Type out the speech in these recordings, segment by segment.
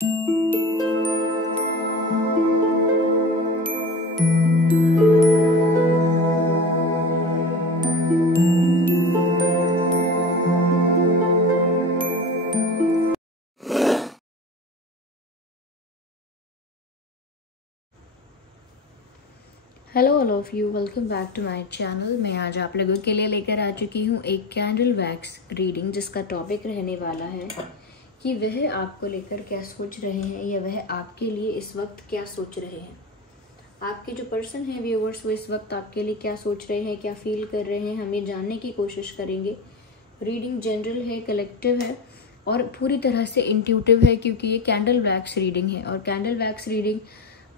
Hello all of you, welcome back to my channel. मैं आज आप लोगों के लिए लेकर आ चुकी हूँ एक कैंडल वैक्स रीडिंग, जिसका टॉपिक रहने वाला है कि वह आपको लेकर क्या सोच रहे हैं या वह आपके लिए इस वक्त क्या सोच रहे हैं। आपके जो पर्सन है व्यूअर्स, वो इस वक्त आपके लिए क्या सोच रहे हैं, क्या फील कर रहे हैं, हम ये जानने की कोशिश करेंगे। रीडिंग जनरल है, कलेक्टिव है और पूरी तरह से इंट्यूटिव है, क्योंकि ये कैंडल वैक्स रीडिंग है। और candle wax reading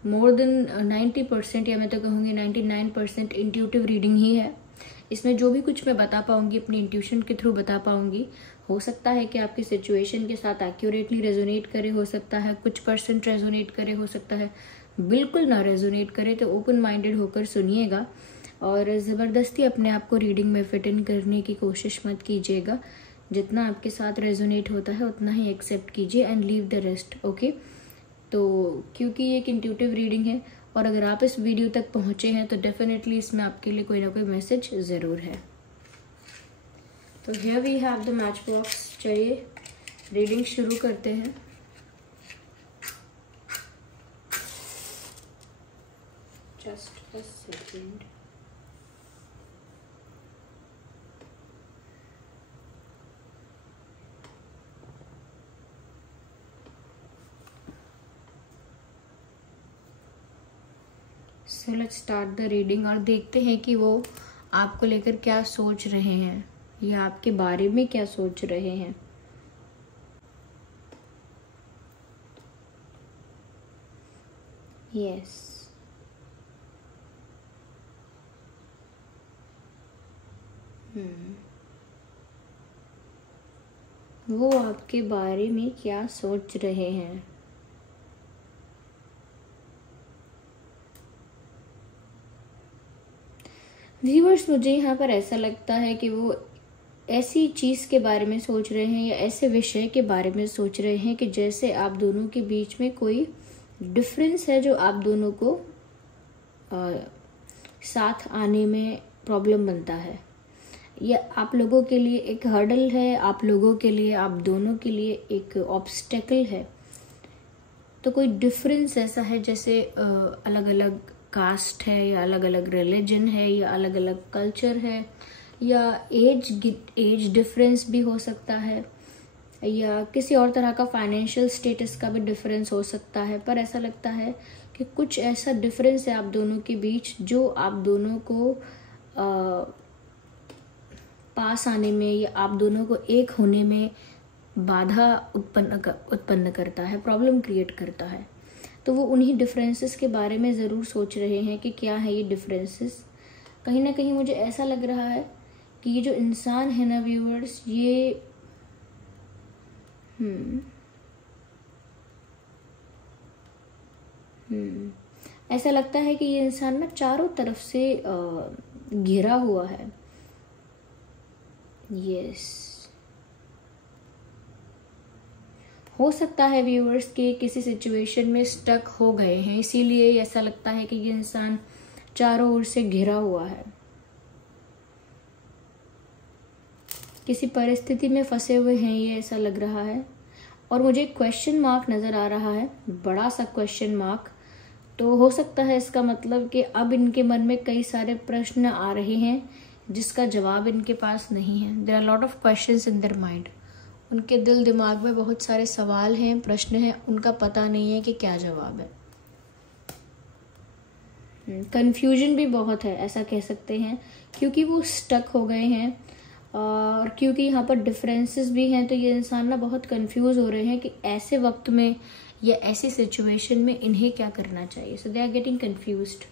more than 90% या मैं तो कहूँगी 99% इंट्यूटिव रीडिंग ही है। इसमें जो भी कुछ मैं बता पाऊंगी अपनी इंट्यूशन के थ्रू बता पाऊंगी। हो सकता है कि आपकी सिचुएशन के साथ एक्यूरेटली रेजोनेट करे, हो सकता है कुछ परसेंट रेजोनेट करे, हो सकता है बिल्कुल ना रेजोनेट करे। तो ओपन माइंडेड होकर सुनिएगा और ज़बरदस्ती अपने आप को रीडिंग में फिट इन करने की कोशिश मत कीजिएगा। जितना आपके साथ रेजोनेट होता है उतना ही एक्सेप्ट कीजिए and leave the rest, okay. तो क्योंकि ये एक इंट्यूटिव रीडिंग है और अगर आप इस वीडियो तक पहुंचे हैं तो डेफिनेटली इसमें आपके लिए कोई ना कोई मैसेज ज़रूर है। तो here we have the matchbox. चलिए रीडिंग शुरू करते हैं। Just a second. So let's start the reading और देखते हैं कि वो आपको लेकर क्या सोच रहे हैं या आपके बारे में क्या सोच रहे हैं। यस, वो आपके बारे में क्या सोच रहे हैं। व्यूअर्स, मुझे यहाँ पर ऐसा लगता है कि वो ऐसी चीज़ के बारे में सोच रहे हैं या ऐसे विषय के बारे में सोच रहे हैं कि जैसे आप दोनों के बीच में कोई डिफरेंस है जो आप दोनों को साथ आने में प्रॉब्लम बनता है, या आप लोगों के लिए एक हर्डल है, आप लोगों के लिए, आप दोनों के लिए एक ऑब्स्टेकल है। तो कोई डिफरेंस ऐसा है जैसे अलग अलग कास्ट है या अलग अलग रिलीजन है या अलग अलग कल्चर है या एज डिफरेंस भी हो सकता है या किसी और तरह का फाइनेंशियल स्टेटस का भी डिफरेंस हो सकता है। पर ऐसा लगता है कि कुछ ऐसा डिफरेंस है आप दोनों के बीच जो आप दोनों को पास आने में या आप दोनों को एक होने में बाधा उत्पन्न करता है, प्रॉब्लम क्रिएट करता है। तो वो उन्हीं डिफरेंसेस के बारे में ज़रूर सोच रहे हैं कि क्या है ये डिफरेंसेस। कहीं ना कहीं मुझे ऐसा लग रहा है कि ये जो इंसान है ना व्यूअर्स, ये ऐसा लगता है कि ये इंसान ना चारों तरफ से घिरा हुआ है। यस, हो सकता है व्यूअर्स के किसी सिचुएशन में स्टक हो गए हैं, इसीलिए ऐसा लगता है कि ये इंसान चारों ओर से घिरा हुआ है, किसी परिस्थिति में फंसे हुए हैं, ये ऐसा लग रहा है। और मुझे क्वेश्चन मार्क नज़र आ रहा है, बड़ा सा क्वेश्चन मार्क। तो हो सकता है इसका मतलब कि अब इनके मन में कई सारे प्रश्न आ रहे हैं जिसका जवाब इनके पास नहीं है। There are lot of questions in their mind. उनके दिल दिमाग में बहुत सारे सवाल हैं, प्रश्न हैं, उनका पता नहीं है कि क्या जवाब है। कंफ्यूजन भी बहुत है, ऐसा कह सकते हैं, क्योंकि वो स्टक हो गए हैं और क्योंकि यहाँ पर डिफरेंसेस भी हैं। तो ये इंसान ना बहुत कंफ्यूज हो रहे हैं कि ऐसे वक्त में या ऐसी सिचुएशन में इन्हें क्या करना चाहिए। सो दे आर गेटिंग कंफ्यूज्ड।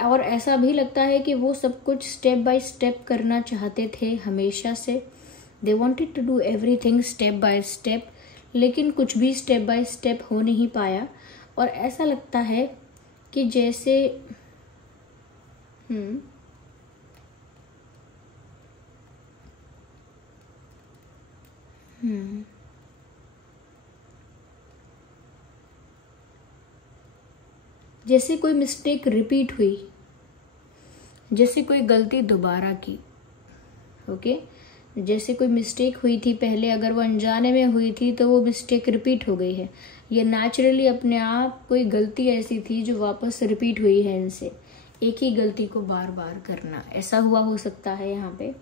और ऐसा भी लगता है कि वो सब कुछ स्टेप बाय स्टेप करना चाहते थे हमेशा से। They wanted to do everything step by step, लेकिन कुछ भी स्टेप बाय स्टेप हो नहीं पाया। और ऐसा लगता है कि जैसे जैसे कोई मिस्टेक रिपीट हुई, जैसे कोई गलती दोबारा की, ओके। जैसे कोई मिस्टेक हुई थी पहले, अगर वो अनजाने में हुई थी तो वो मिस्टेक रिपीट हो गई है, या नेचुरली अपने आप कोई गलती ऐसी थी जो वापस रिपीट हुई है इनसे, एक ही गलती को बार बार करना, ऐसा हुआ हो सकता है यहाँ पे।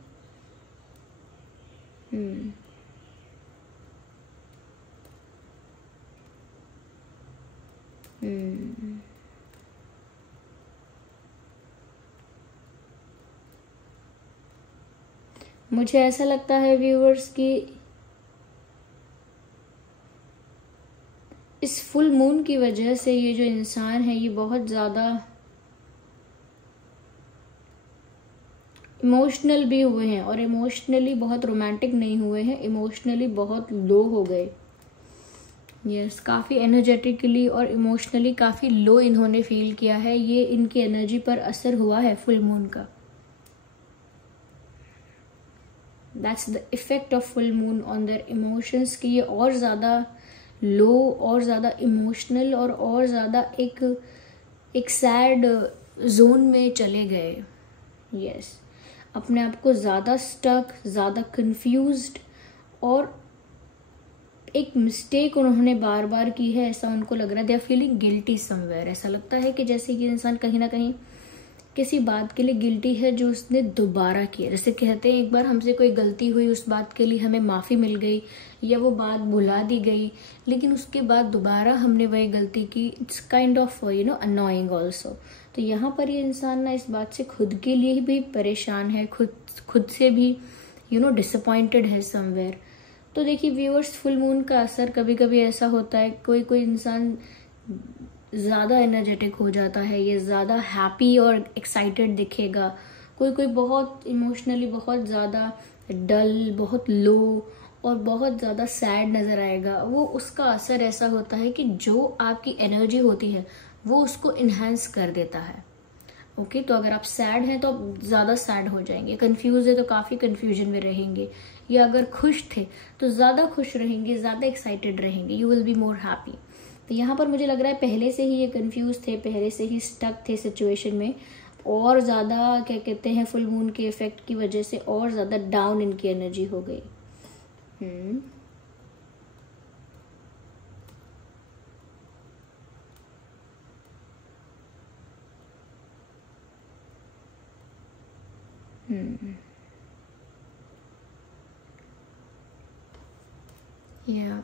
मुझे ऐसा लगता है व्यूअर्स कि इस फुल मून की वजह से ये जो इंसान है ये बहुत ज़्यादा इमोशनल भी हुए हैं, और इमोशनली बहुत रोमांटिक नहीं हुए हैं, इमोशनली बहुत लो हो गए। यस, काफ़ी एनर्जेटिकली और इमोशनली काफ़ी लो इन्होंने फील किया है। ये इनकी एनर्जी पर असर हुआ है फुल मून का। That's the effect of full moon on their emotions, कि ये और ज़्यादा लो, और ज़्यादा इमोशनल, और ज़्यादा एक सैड जोन में चले गए। यस, अपने आप को ज़्यादा स्टक, ज़्यादा कंफ्यूज्ड, और एक मिस्टेक उन्होंने बार बार की है, ऐसा उनको लग रहा है। They are feeling guilty somewhere. ऐसा लगता है कि जैसे कि इंसान कहीं ना कहीं किसी बात के लिए गिल्टी है जो उसने दोबारा की है। जैसे कहते हैं एक बार हमसे कोई गलती हुई, उस बात के लिए हमें माफ़ी मिल गई या वो बात भुला दी गई, लेकिन उसके बाद दोबारा हमने वही गलती की। It's kind of annoying also. तो यहाँ पर ये इंसान ना इस बात से खुद के लिए भी परेशान है, खुद से भी डिसअपॉइंटेड है समवेयर। तो देखिए व्यूअर्स, फुल मून का असर कभी कभी ऐसा होता है, कोई कोई इंसान ज़्यादा एनर्जेटिक हो जाता है, ये ज़्यादा हैप्पी और एक्साइटेड दिखेगा, कोई कोई बहुत इमोशनली बहुत ज़्यादा डल, बहुत लो और बहुत ज़्यादा सैड नज़र आएगा। वो उसका असर ऐसा होता है कि जो आपकी एनर्जी होती है वो उसको इन्हांस कर देता है। ओके, तो अगर आप सैड हैं तो आप ज़्यादा सैड हो जाएंगे, कंफ्यूज है तो काफ़ी कंफ्यूजन में रहेंगे, या अगर खुश थे तो ज़्यादा खुश रहेंगे, ज़्यादा एक्साइटेड रहेंगे, you will be more happy. तो यहाँ पर मुझे लग रहा है पहले से ही ये कंफ्यूज थे, पहले से ही स्टक थे सिचुएशन में, और ज़्यादा क्या कहते हैं फुल मून के इफेक्ट की वजह से और ज़्यादा डाउन इनकी एनर्जी हो गई।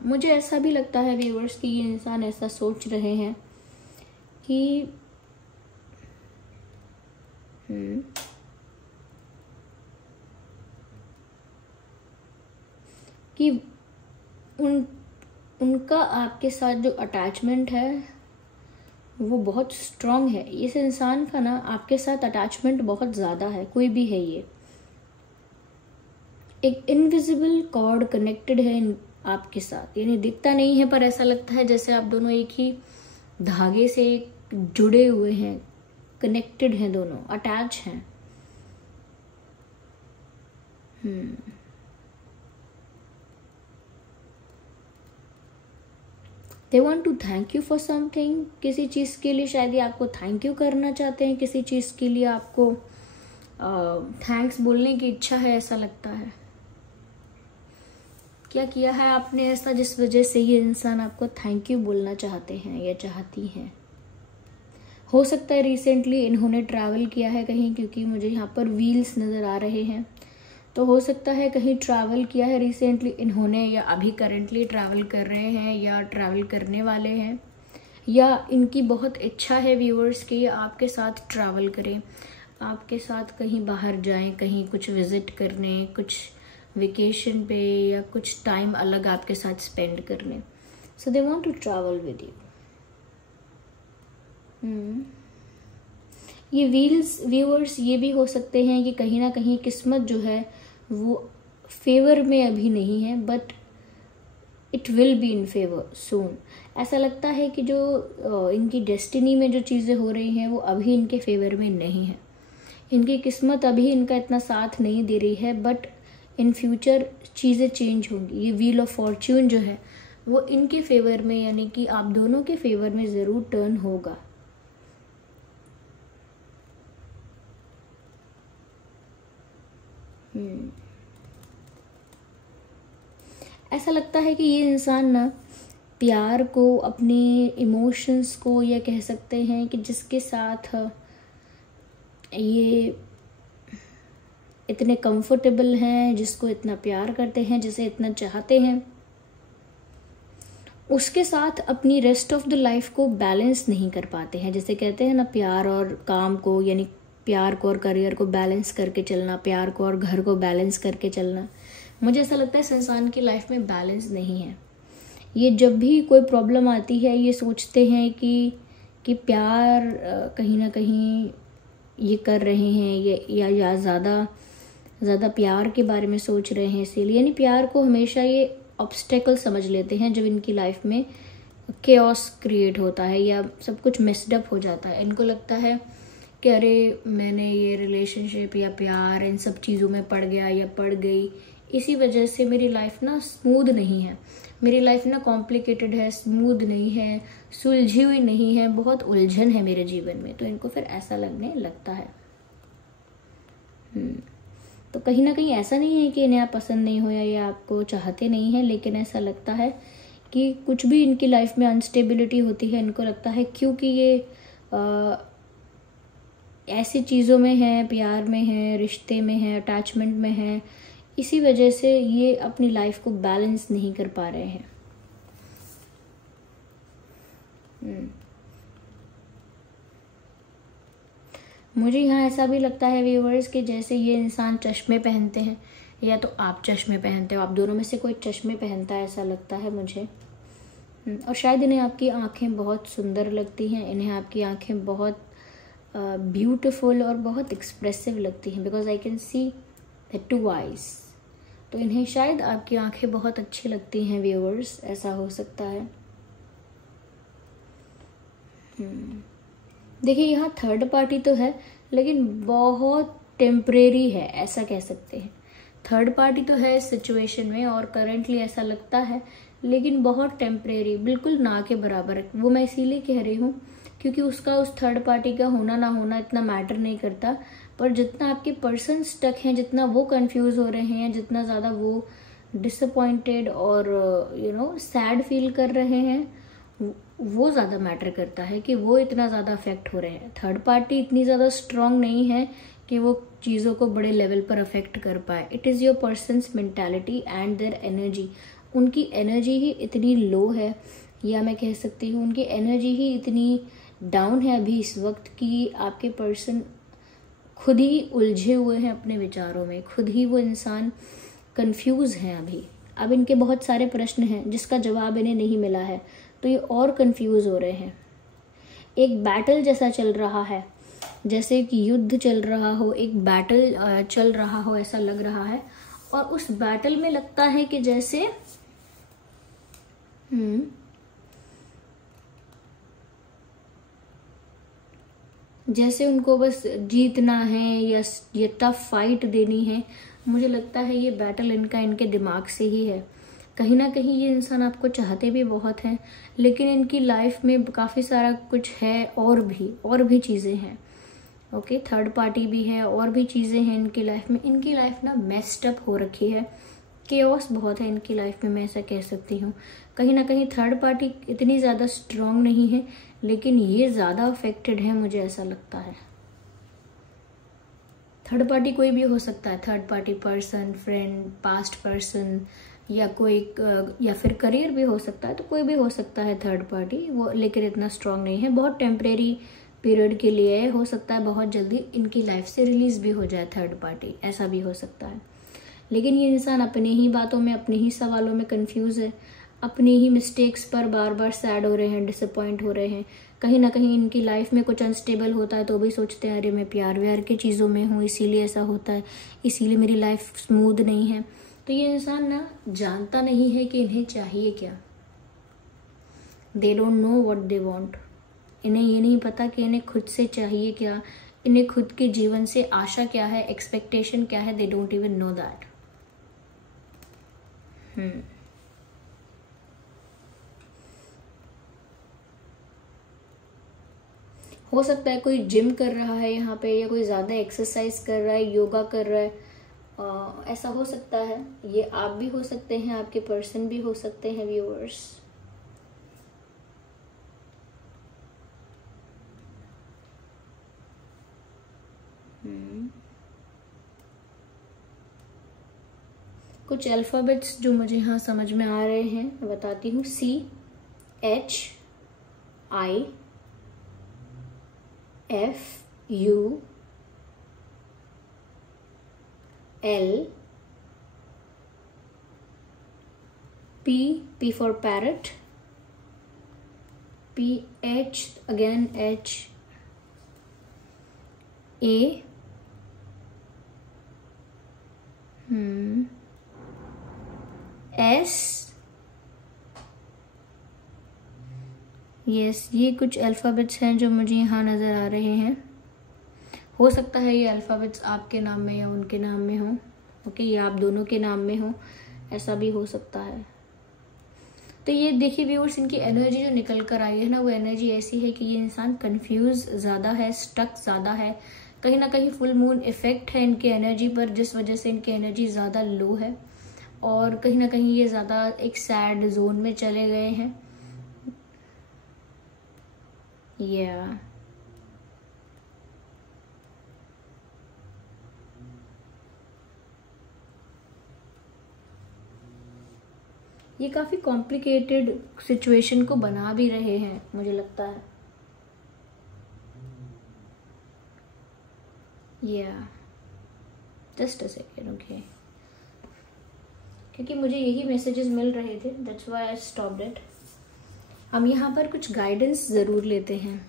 मुझे ऐसा भी लगता है व्यूअर्स कि ये इंसान ऐसा सोच रहे हैं कि कि उनका आपके साथ जो अटैचमेंट है वो बहुत स्ट्रांग है। इस इंसान का ना आपके साथ अटैचमेंट बहुत ज़्यादा है, कोई भी है ये, एक इनविजिबल कॉर्ड कनेक्टेड है आपके साथ, यानी दिखता नहीं है पर ऐसा लगता है जैसे आप दोनों एक ही धागे से जुड़े हुए हैं, कनेक्टेड हैं, दोनों अटैच हैं। They want to thank you for something, किसी चीज़ के लिए शायद ये आपको थैंक यू करना चाहते हैं, किसी चीज़ के लिए आपको थैंक्स बोलने की इच्छा है, ऐसा लगता है। क्या किया है आपने ऐसा जिस वजह से ये इंसान आपको थैंक यू बोलना चाहते हैं या चाहती हैं? हो सकता है रिसेंटली इन्होंने ट्रैवल किया है कहीं, क्योंकि मुझे यहाँ पर व्हील्स नज़र आ रहे हैं, तो हो सकता है कहीं ट्रैवल किया है रिसेंटली इन्होंने, या अभी करंटली ट्रैवल कर रहे हैं, या ट्रैवल करने वाले हैं, या इनकी बहुत इच्छा है व्यूअर्स कि आपके साथ ट्रैवल करें, आपके साथ कहीं बाहर जाएं, कहीं कुछ विजिट करने, कुछ वेकेशन पे, या कुछ टाइम अलग आपके साथ स्पेंड करने। So they want to travel with you. ये व्यूअर्स ये भी हो सकते हैं कि कहीं ना कहीं किस्मत जो है वो फेवर में अभी नहीं है, but it will be in favour soon. ऐसा लगता है कि जो इनकी डेस्टिनी में जो चीज़ें हो रही हैं वो अभी इनके फेवर में नहीं है, इनकी किस्मत अभी इनका इतना साथ नहीं दे रही है, बट इन फ्यूचर चीज़ें चेंज होंगी। ये व्हील ऑफ फॉर्च्यून जो है वो इनके फेवर में, यानी कि आप दोनों के फेवर में ज़रूर टर्न होगा। ऐसा लगता है कि ये इंसान ना प्यार को, अपने इमोशंस को, या कह सकते हैं कि जिसके साथ ये इतने कंफर्टेबल हैं, जिसको इतना प्यार करते हैं, जिसे इतना चाहते हैं, उसके साथ अपनी रेस्ट ऑफ द लाइफ को बैलेंस नहीं कर पाते हैं। जैसे कहते हैं ना, प्यार और काम को, यानी प्यार को और करियर को बैलेंस करके चलना, प्यार को और घर को बैलेंस करके चलना। मुझे ऐसा लगता है इस इंसान की लाइफ में बैलेंस नहीं है। ये जब भी कोई प्रॉब्लम आती है ये सोचते हैं कि प्यार कहीं ना कहीं ये कर रहे हैं, या ज़्यादा प्यार के बारे में सोच रहे हैं, इसीलिए यानी प्यार को हमेशा ये ऑब्स्टेकल समझ लेते हैं जब इनकी लाइफ में केओस क्रिएट होता है या सब कुछ मिस्ड अप हो जाता है। इनको लगता है कि अरे मैंने ये रिलेशनशिप या प्यार इन सब चीज़ों में पड़ गया या पड़ गई, इसी वजह से मेरी लाइफ ना स्मूथ नहीं है, मेरी लाइफ ना कॉम्प्लिकेटेड है, स्मूथ नहीं है, सुलझी हुई नहीं है, बहुत उलझन है मेरे जीवन में। तो इनको फिर ऐसा लगने लगता है। तो कहीं ना कहीं ऐसा नहीं है कि इन्हें आप पसंद नहीं हो या आपको चाहते नहीं है, लेकिन ऐसा लगता है कि कुछ भी इनकी लाइफ में अनस्टेबिलिटी होती है, इनको लगता है क्योंकि ये ऐसी चीज़ों में है, प्यार में है, रिश्ते में है, अटैचमेंट में है, इसी वजह से ये अपनी लाइफ को बैलेंस नहीं कर पा रहे हैं। मुझे यहाँ ऐसा भी लगता है व्यूअर्स कि जैसे ये इंसान चश्मे पहनते हैं, या तो आप चश्मे पहनते हो, आप दोनों में से कोई चश्मे पहनता है, ऐसा लगता है मुझे। और शायद इन्हें आपकी आंखें बहुत सुंदर लगती हैं, इन्हें आपकी आंखें बहुत ब्यूटीफुल और बहुत एक्सप्रेसिव लगती हैं, because I can see the 2 eyes. तो इन्हें शायद आपकी आंखें बहुत अच्छी लगती हैं व्यूअर्स, ऐसा हो सकता है। देखिए यहाँ थर्ड पार्टी तो है, लेकिन बहुत टेम्परेरी है, ऐसा कह सकते हैं। थर्ड पार्टी तो है इस सिचुएशन में और करंटली ऐसा लगता है, लेकिन बहुत टेम्परेरी, बिल्कुल ना के बराबर है। वो मैं इसीलिए कह रही हूँ क्योंकि उसका उस थर्ड पार्टी का होना ना होना इतना मैटर नहीं करता, पर जितना आपके पर्सन स्टक हैं, जितना वो कंफ्यूज हो रहे हैं, जितना ज़्यादा वो डिसअपॉइंटेड और सैड फील कर रहे हैं, वो ज़्यादा मैटर करता है कि वो इतना ज़्यादा अफेक्ट हो रहे हैं। थर्ड पार्टी इतनी ज़्यादा स्ट्रांग नहीं है कि वो चीज़ों को बड़े लेवल पर अफेक्ट कर पाए। It is your persons mentality and their energy. उनकी एनर्जी ही इतनी लो है, या मैं कह सकती हूँ उनकी एनर्जी ही इतनी डाउन है अभी इस वक्त कि आपके पर्सन खुद ही उलझे हुए हैं अपने विचारों में, खुद ही वो इंसान कंफ्यूज हैं अभी। अब इनके बहुत सारे प्रश्न हैं जिसका जवाब इन्हें नहीं मिला है, तो ये और कंफ्यूज हो रहे हैं। एक बैटल जैसा चल रहा है, जैसे कि युद्ध चल रहा हो, एक बैटल चल रहा हो, ऐसा लग रहा है। और उस बैटल में लगता है कि जैसे उनको बस जीतना है या ये टफ फाइट देनी है। मुझे लगता है ये बैटल इनके दिमाग से ही है। कहीं ना कहीं ये इंसान आपको चाहते भी बहुत हैं, लेकिन इनकी लाइफ में काफ़ी सारा कुछ है, और भी चीज़ें हैं। ओके, थर्ड पार्टी भी है, और भी चीज़ें हैं इनकी लाइफ में। इनकी लाइफ ना मेस्ड अप हो रखी है, केओस बहुत है इनकी लाइफ में, मैं ऐसा कह सकती हूँ। कहीं ना कहीं थर्ड पार्टी इतनी ज़्यादा स्ट्रांग नहीं है, लेकिन ये ज़्यादा अफेक्टेड है, मुझे ऐसा लगता है। थर्ड पार्टी कोई भी हो सकता है, third party person, friend, past person, या कोई या फिर करियर भी हो सकता है, तो कोई भी हो सकता है थर्ड पार्टी वो, लेकिन इतना स्ट्रांग नहीं है। बहुत टेम्परेरी पीरियड के लिए हो सकता है, बहुत जल्दी इनकी लाइफ से रिलीज भी हो जाए थर्ड पार्टी, ऐसा भी हो सकता है। लेकिन ये इंसान अपनी ही बातों में, अपने ही सवालों में कंफ्यूज है, अपनी ही मिस्टेक्स पर बार बार सैड हो रहे हैं, डिसअपॉइंट हो रहे हैं। कहीं ना कहीं इनकी लाइफ में कुछ अनस्टेबल होता है तो भी सोचते हैं अरे मैं प्यार व्यार की चीज़ों में हूँ, इसीलिए ऐसा होता है, इसीलिए मेरी लाइफ स्मूथ नहीं है। तो ये इंसान ना जानता नहीं है कि इन्हें चाहिए क्या। They don't know what they want. इन्हें ये नहीं पता कि इन्हें खुद से चाहिए क्या, इन्हें खुद के जीवन से आशा क्या है, एक्सपेक्टेशन क्या है। They don't even know that. हो सकता है कोई जिम कर रहा है यहाँ पे, या कोई ज़्यादा एक्सरसाइज कर रहा है, योगा कर रहा है, ऐसा हो सकता है। ये आप भी हो सकते हैं, आपके पर्सन भी हो सकते हैं व्यूअर्स। कुछ अल्फ़ाबेट्स जो मुझे यहाँ समझ में आ रहे हैं मैं बताती हूँ। CHIFUL, P for parrot, PH again H, A, S, yes, ये कुछ अल्फ़ाबेट्स हैं जो मुझे यहाँ नज़र आ रहे हैं। हो सकता है ये अल्फ़ाबेट्स आपके नाम में या उनके नाम में हो। ओके, ये आप दोनों के नाम में हो, ऐसा भी हो सकता है। तो ये देखिए व्यूअर्स, इनकी एनर्जी जो निकल कर आई है ना, वो एनर्जी ऐसी है कि ये इंसान कंफ्यूज ज़्यादा है, स्टक ज़्यादा है। कहीं ना कहीं फुल मून इफेक्ट है इनकी एनर्जी पर, जिस वजह से इनकी एनर्जी ज़्यादा लो है और कहीं ना कहीं ये ज़्यादा एक सैड जोन में चले गए हैं। ये काफ़ी कॉम्प्लिकेटेड सिचुएशन को बना भी रहे हैं मुझे लगता है। जस्ट अ सेकेंड, ओके, क्योंकि मुझे यही मैसेजेस मिल रहे थे, that's why I stopped it. हम यहाँ पर कुछ गाइडेंस ज़रूर लेते हैं।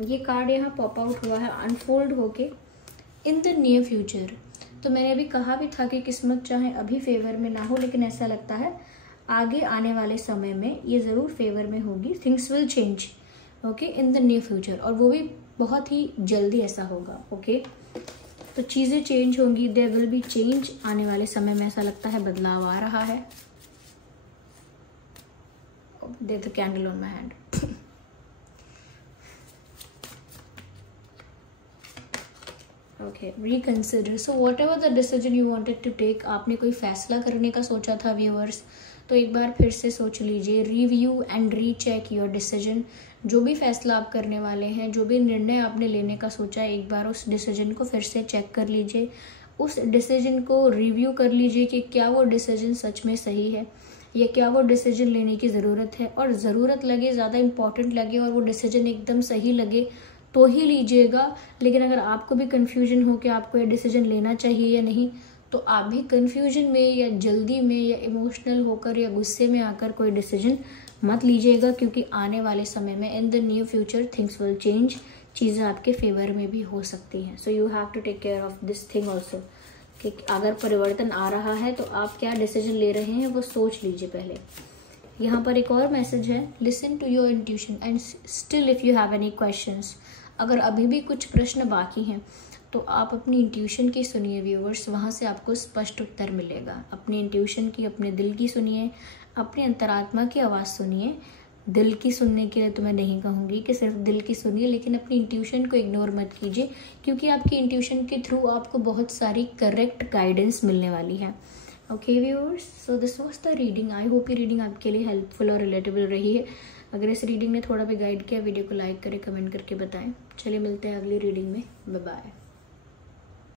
ये कार्ड यहाँ पॉप आउट हुआ है अनफोल्ड होके, इन द नियर फ्यूचर। तो मैंने अभी कहा भी था कि किस्मत चाहे अभी फेवर में ना हो, लेकिन ऐसा लगता है आगे आने वाले समय में ये ज़रूर फेवर में होगी। Things will change, okay, in the near future, और वो भी बहुत ही जल्दी ऐसा होगा। ओके, तो चीज़ें चेंज होंगी, देयर विल बी चेंज आने वाले समय में। ऐसा लगता है बदलाव आ रहा है। There the candle on my hand. Okay, reconsider. So whatever the decision you wanted to take, आपने कोई फैसला करने का सोचा था व्यूअर्स, तो एक बार फिर से सोच लीजिए। Review and recheck your decision. जो भी फैसला आप करने वाले हैं, जो भी निर्णय आपने लेने का सोचा है, एक बार उस डिसीजन को फिर से चेक कर लीजिए। उस डिसीजन को रिव्यू कर लीजिए कि क्या वो डिसीजन सच में सही है, या क्या वो डिसीजन लेने की ज़रूरत है। और ज़रूरत लगे, ज़्यादा इम्पॉर्टेंट लगे और वो डिसीजन एकदम सही लगे तो ही लीजिएगा। लेकिन अगर आपको भी कन्फ्यूजन हो कि आपको ये डिसीजन लेना चाहिए या नहीं, तो आप भी कन्फ्यूजन में या जल्दी में या इमोशनल होकर या गुस्से में आकर कोई डिसीजन मत लीजिएगा, क्योंकि आने वाले समय में in the near future things will change. चीज़ें आपके फेवर में भी हो सकती हैं। So you have to take care of this thing also, कि अगर परिवर्तन आ रहा है तो आप क्या डिसीजन ले रहे हैं वो सोच लीजिए पहले। यहाँ पर एक और मैसेज है, listen to your intuition and still if you have any questions. अगर अभी भी कुछ प्रश्न बाकी हैं तो आप अपनी इंट्यूशन की सुनिए व्यूअर्स, वहाँ से आपको स्पष्ट उत्तर मिलेगा। अपनी इंट्यूशन की, अपने दिल की सुनिए, अपनी अंतरात्मा की आवाज़ सुनिए। दिल की सुनने के लिए तो मैं नहीं कहूँगी कि सिर्फ दिल की सुनिए, लेकिन अपनी इंट्यूशन को इग्नोर मत कीजिए, क्योंकि आपकी इंट्यूशन के थ्रू आपको बहुत सारी करेक्ट गाइडेंस मिलने वाली है। Okay viewers, so this was the reading. I hope ये रीडिंग आपके लिए हेल्पफुल और रिलेटेबल रही है। अगर इस रीडिंग ने थोड़ा भी गाइड किया, वीडियो को लाइक करें, कमेंट करके बताएं। चलिए मिलते हैं अगली रीडिंग में। Bye bye.